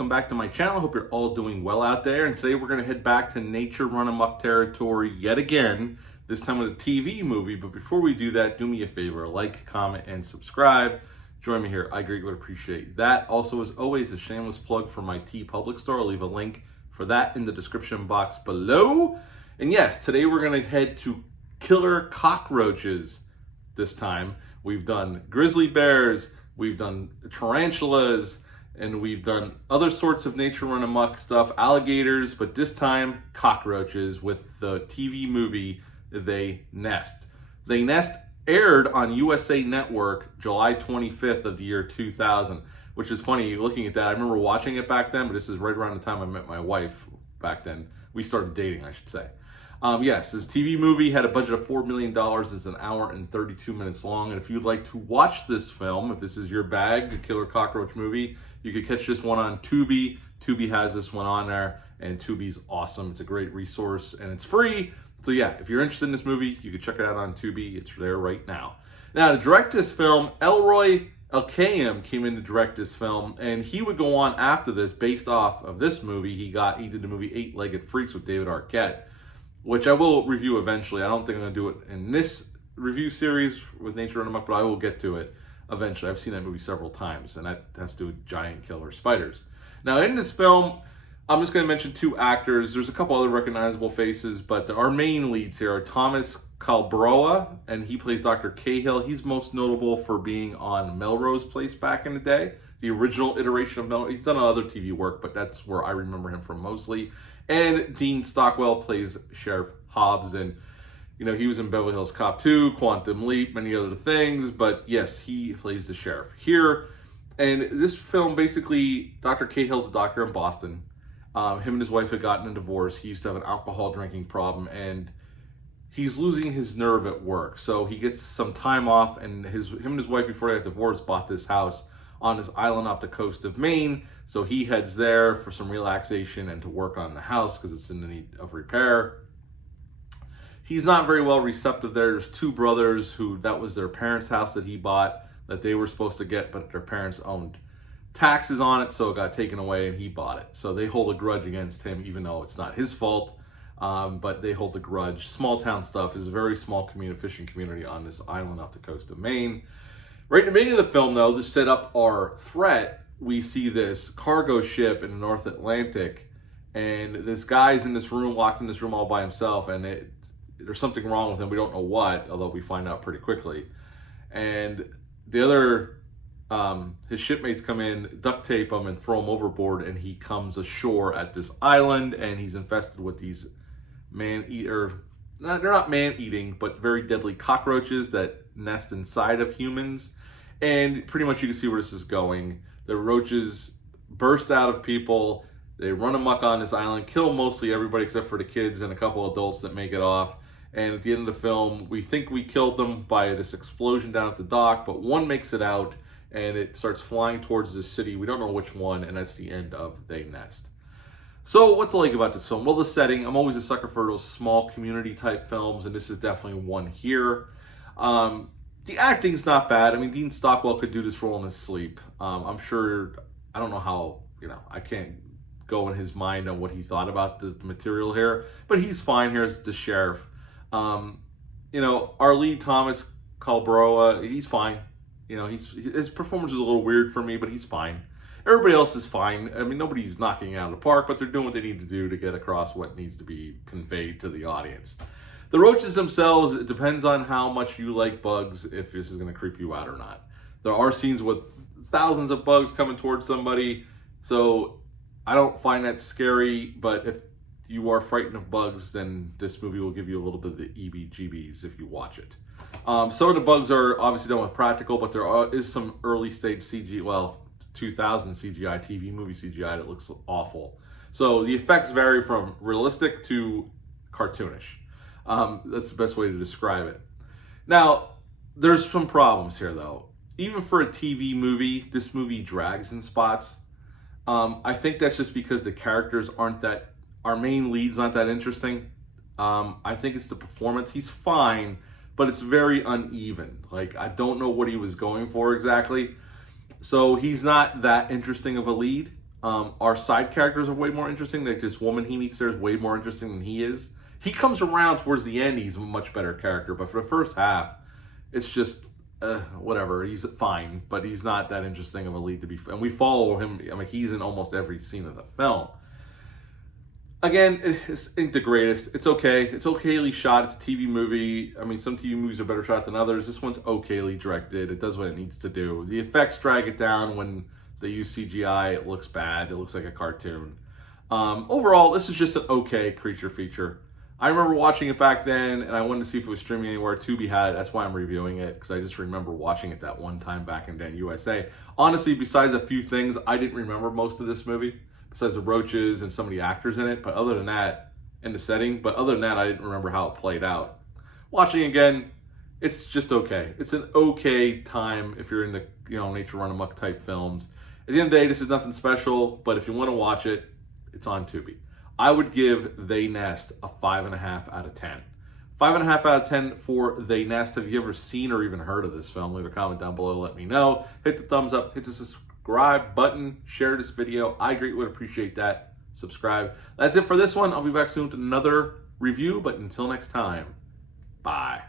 welcome back to my channel. Hope you're all doing well out there. And today we're going to head back to nature run amok territory yet again, this time with a TV movie. But before we do that, do me a favor, like, comment, and subscribe. Join me here. I greatly would appreciate that. Also, as always, a shameless plug for my TeePublic store. I'll leave a link for that in the description box below. And yes, today we're going to head to killer cockroaches this time. We've done grizzly bears, we've done tarantulas, and we've done other sorts of nature run amok stuff, alligators, but this time cockroaches with the TV movie They Nest. They Nest aired on USA Network July 25th of the year 2000, which is funny looking at that. I remember watching it back then, but this is right around the time I met my wife back then. We started dating, I should say. Yes, this TV movie had a budget of $4 million. It's an hour and 32 minutes long. And if you'd like to watch this film, if this is your bag, a killer cockroach movie, you could catch this one on Tubi. Tubi has this one on there, and Tubi's awesome. It's a great resource, and it's free. So yeah, if you're interested in this movie, you can check it out on Tubi. It's there right now. Now, to direct this film, Elroy Elkayam came in to direct this film, and he would go on after this based off of this movie. He did the movie Eight-Legged Freaks with David Arquette, which I will review eventually. I don't think I'm going to do it in this review series with Nature Run Amok, but I will get to it eventually. I've seen that movie several times, and that has to do with giant killer spiders. Now, in this film, I'm just going to mention two actors. There's a couple other recognizable faces, but our main leads here are Thomas Calbroa, and he plays Dr. Cahill. He's most notable for being on Melrose Place back in the day, the original iteration of Melrose. He's done other TV work, but that's where I remember him from mostly. And Dean Stockwell plays Sheriff Hobbs, and you know, he was in Beverly Hills Cop 2, Quantum Leap, many other things, but yes, he plays the sheriff here. And this film, basically, Dr. Cahill's a doctor in Boston. Him and his wife had gotten a divorce. He used to have an alcohol drinking problem, and he's losing his nerve at work. So he gets some time off, and him and his wife, before they got divorced, bought this house on this island off the coast of Maine. So he heads there for some relaxation and to work on the house because it's in the need of repair. He's not very well receptive there. There's two brothers who, that was their parents' house that he bought that they were supposed to get, but their parents owned taxes on it, so it got taken away and he bought it. So they hold a grudge against him, even though it's not his fault, but they hold a grudge. Small town stuff. Is a very small fishing community on this island off the coast of Maine. Right in the beginning of the film, though, to set up our threat, we see this cargo ship in the North Atlantic, and this guy's in this room, locked in this room all by himself, and there's something wrong with him. We don't know what, although we find out pretty quickly. And the other, his shipmates come in, duct tape him, and throw him overboard, and he comes ashore at this island, and he's infested with these they're not man-eating, but very deadly cockroaches that nest inside of humans. And pretty much you can see where this is going. The roaches burst out of people. They run amok on this island, kill mostly everybody except for the kids and a couple adults that make it off. And at the end of the film, we think we killed them by this explosion down at the dock, but one makes it out and it starts flying towards the city. We don't know which one, and that's the end of They Nest. So what to like about this film? Well, the setting. I'm always a sucker for those small community type films, and this is definitely one here. The acting's not bad. I mean, Dean Stockwell could do this role in his sleep. I'm sure, I don't know how, I can't go in his mind on what he thought about the material here, but he's fine here as the sheriff. Our lead, Thomas Calbroa, he's fine. His performance is a little weird for me, but he's fine. Everybody else is fine. I mean, nobody's knocking it out of the park, but they're doing what they need to do to get across what needs to be conveyed to the audience. The roaches themselves, it depends on how much you like bugs, if this is going to creep you out or not. There are scenes with thousands of bugs coming towards somebody, so I don't find that scary, but if you are frightened of bugs, then this movie will give you a little bit of the EBGBs if you watch it. Some of the bugs are obviously done with practical, but there is some early stage CG, 2000 CGI, TV movie CGI that looks awful. So the effects vary from realistic to cartoonish. That's the best way to describe it. Now, there's some problems here though. Even for a TV movie, this movie drags in spots. I think that's just because the characters our main lead's not that interesting. I think it's the performance. He's fine, but it's very uneven. Like, I don't know what he was going for exactly. So he's not that interesting of a lead. Our side characters are way more interesting. Like this woman he meets there is way more interesting than he is. He comes around towards the end. He's a much better character, but for the first half, it's just whatever. He's fine, but he's not that interesting of a lead to be. And we follow him. I mean, he's in almost every scene of the film. Again, it's ain't the greatest. It's okay. It's okayly shot. It's a TV movie. I mean, some TV movies are better shot than others. This one's okayly directed. It does what it needs to do. The effects drag it down when they use CGI. It looks bad. It looks like a cartoon. Overall, this is just an okay creature feature. I remember watching it back then, and I wanted to see if it was streaming anywhere. Tubi had it. That's why I'm reviewing it, because I just remember watching it that one time back in then USA. Honestly, besides a few things, I didn't remember most of this movie, besides the roaches and some of the actors in it. But other than that, in the setting, but other than that, I didn't remember how it played out. Watching again, it's just okay. It's an okay time if you're into, nature run amok type films. At the end of the day, this is nothing special, but if you want to watch it, it's on Tubi. I would give They Nest a 5.5 out of 10. 5.5 out of 10 for They Nest. Have you ever seen or even heard of this film? Leave a comment down below, let me know. Hit the thumbs up, hit the subscribe button, share this video. I greatly would appreciate that. Subscribe. That's it for this one. I'll be back soon with another review, but until next time, bye.